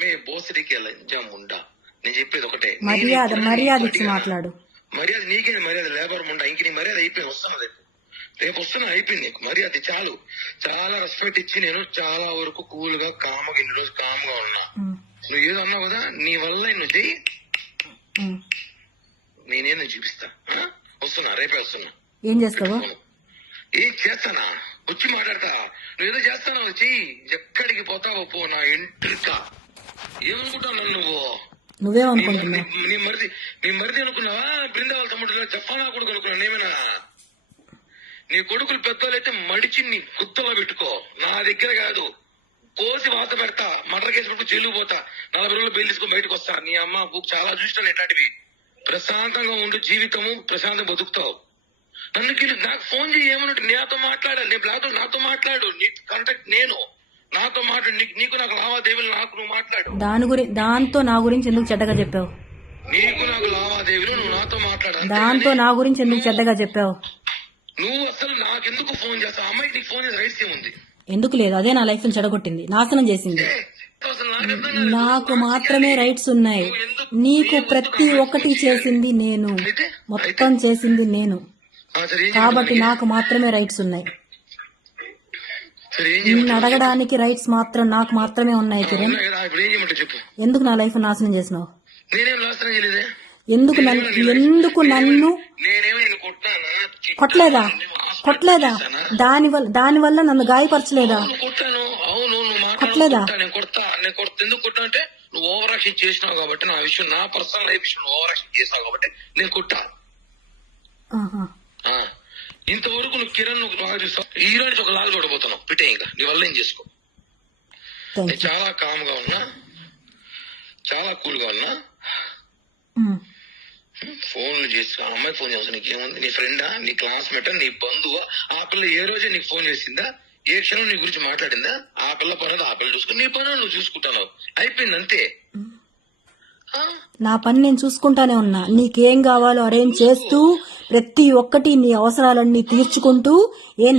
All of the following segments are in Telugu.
మే బోసడికి లంచం ఉండా. నేను చెప్పేది ఒకటే, మర్యాద ఇచ్చి మాట్లాడు. మర్యాద నీకే మర్యాద, లేబర్ ముండా. ఇంక నీ మర్యాద అయిపోయింది, వస్తున్నది రేపు వస్తున్నా, అయిపోయింది నీకు మర్యాద. చాలు, చాలా రెస్పెక్ట్ ఇచ్చి నేను చాలా వరకు కూల్ గా కామ్గా ఇన్ని రోజు కామ్గా ఉన్నా. నువ్వు ఏదో అన్నావు కదా, నీ వల్ల నువ్వు చెయ్యి, నేనేదో చూపిస్తా. వస్తున్నా, రేపే వస్తున్నా. ఏం చేస్తావు? ఏం చేస్తానా, వచ్చి మాట్లాడతా. నువ్వేదో చేస్తాను, చెయ్యి. ఎక్కడికి పోతావో పో, నా ఎంట్రిక. ఏమనుకుంటావు నువ్వు? నువ్వేమనుకుంటున్నావు? నీ మరిది అనుకున్నావా? బృందావళ తమ్ముడు జపానా కొడుకు అనుకున్నావు? నేమేనా? నీ కొడుకులు పెద్దోళ్ళైతే మడిచి నీ గుత్తలో పెట్టుకో, నా దగ్గర కాదు. కోసి వాత పెడతా, మర్డర్ కేసు పెట్టుకు జైలు పోతా, 40 రోజులు బెయిల్ తీసుకుని బయటకు వస్తా. నీ అమ్మ బుక్ చాలా చూస్తాను ఇట్లాంటివి. ప్రశాంతంగా ఉండు, జీవితము ప్రశాంతంగా బతుకుతావు. నాకు ఫోన్ చేయి, ఏమన్నట్టు నాతో మాట్లాడాలి. నీ బ్లాక్ నాతో మాట్లాడు, నీ కాంటాక్ట్ నేను, నాతో మాట్లాడు. నీకు నాకు లావాదేవీలు, నాకు నువ్వు మాట్లాడు. దాంతో నా గురించి ఎందుకు చెడ్డగా చెప్పావు? నీకు నాకు లావాదేవీలు, నువ్వు నాతో మాట్లాడు. దాంతో నా గురించి ఎందుకు చెడ్డగా చెప్పావు? నువ్వు అసలు నాకెందుకు ఫోన్ చేస్తావు? అమ్మాయికి నీకు ఫోన్ చేసే రైట్స్ ఏముంది? ఎందుకు లేదు? అదే నా లైఫ్ ని చెడగొట్టింది, నాశనం చేసింది. నాకు మాత్రమే రైట్స్ ఉన్నాయి, నీకు ప్రతి ఒక్కటి చేసింది నేను, మొత్తం చేసింది నేను, కాబట్టి నాకు మాత్రమే రైట్స్ ఉన్నాయి. నిన్ను అడగడానికి రైట్స్ మాత్రం నాకు మాత్రమే ఉన్నాయి. కిరణ్, ఎందుకు నా లైఫ్ నాశనం చేసినావు? ఎందుకు నన్ను కొట్టలేదా? దానివల్ల నన్ను గాయపరచలేదా? కొట్టలేదా? ఎందుకు కొట్టా అంటే నువ్వు ఓవర్ యాక్షన్ చేసినావు కాబట్టి, నా విషయం, నా పర్సనల్ లైఫ్ విషయం ఓవర్ యాక్షన్ చేసినావు కాబట్టి నేను కొట్టా. ఇంతవరకు నువ్వు కిరణ్ నువ్వు బాగా చూస్తావు, ఈ రోజు ఒక లాగా చూడబోతున్నావు. పిటే ఇంకా నీ వల్ల ఏం చేసుకో. నేను చాలా కామ్ గా ఉన్నా, చాలా కూల్ గా ఉన్నా. ఫోన్లు చేసి అమ్మాయి ఫోన్ చేస్తా, నీకేముంది? నీ ఫ్రెండా, నీ క్లాస్మేటా, నీ బంధువా? ఆ పిల్ల ఏ రోజే నీకు ఫోన్ చేసిందా? ఏ క్షణం నీ గురించి మాట్లాడిందా? ఆ పిల్ల పని ఆ పిల్ల చూసుకుని, నీ పని నువ్వు చూసుకుంటాను, అయిపోయింది అంతే. నా పని నేను చూసుకుంటానే ఉన్నా. నీకేం కావాలో అరేంజ్ చేస్తూ, ప్రతి ఒక్కటి నీ అవసరాలన్నీ తీర్చుకుంటూ.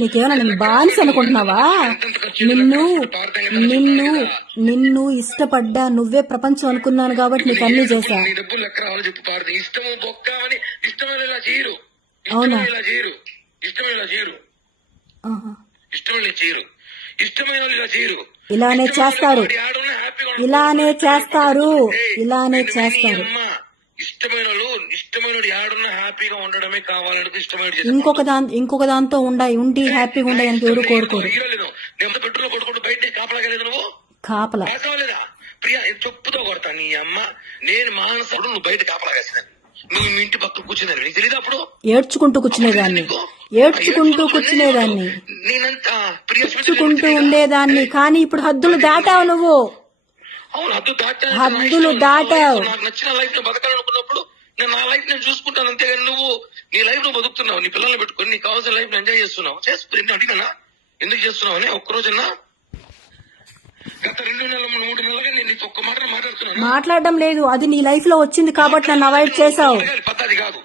నీకేమైనా నేను బానిస అనుకుంటున్నావా? నిన్ను ఇష్టపడ్డా, నువ్వే ప్రపంచం అనుకున్నాను కాబట్టి నీకు అన్ని చేశా. అవునా? ఇలానే చేస్తారు. ఇంకొక దాంతో ఉండి హ్యాపీగా ఉండడానికి ఎవరు కోరుకోరు. కాపలా ప్రియా చెప్పుతో కొడతా నీ అమ్మ. నేను మానసుడు, నువ్వు బయట కాపలాగేస్తాను. నువ్వు మీ ఇంటి పక్కన కూర్చున్నాను, నీకు తెలియదు? అప్పుడు ఏడ్చుకుంటూ ఉండేదాన్ని, కానీ ఇప్పుడు హద్దులు దాటావు నువ్వు. హద్దులు దాటావు. నాకు నచ్చిన లైఫ్ ని బతకాలనుకున్నప్పుడు నేను నా లైఫ్ నేను చూసుకుంటాను, అంతేగాని నువ్వు నీ లైఫ్ నువ్వు బతుకుతున్నావు, నీ పిల్లల్ని పెట్టుకుని నీకు కావాల్సిన లైఫ్ ఎంజాయ్ చేస్తున్నావు. చేసుకుని అడిగినా ఎందుకు చేస్తున్నావు అని ఒక్కరోజన్నా? గత 2 నెలలు 3 నెలలుగా నేను నీకు ఒక్క మాట మాట్లాడుతున్నాను. మాట్లాడడం లేదు, అది నీ లైఫ్ లో వచ్చింది కాబట్టి నన్ను అవాయిడ్ చేసావు. పద్ధతి కాదు.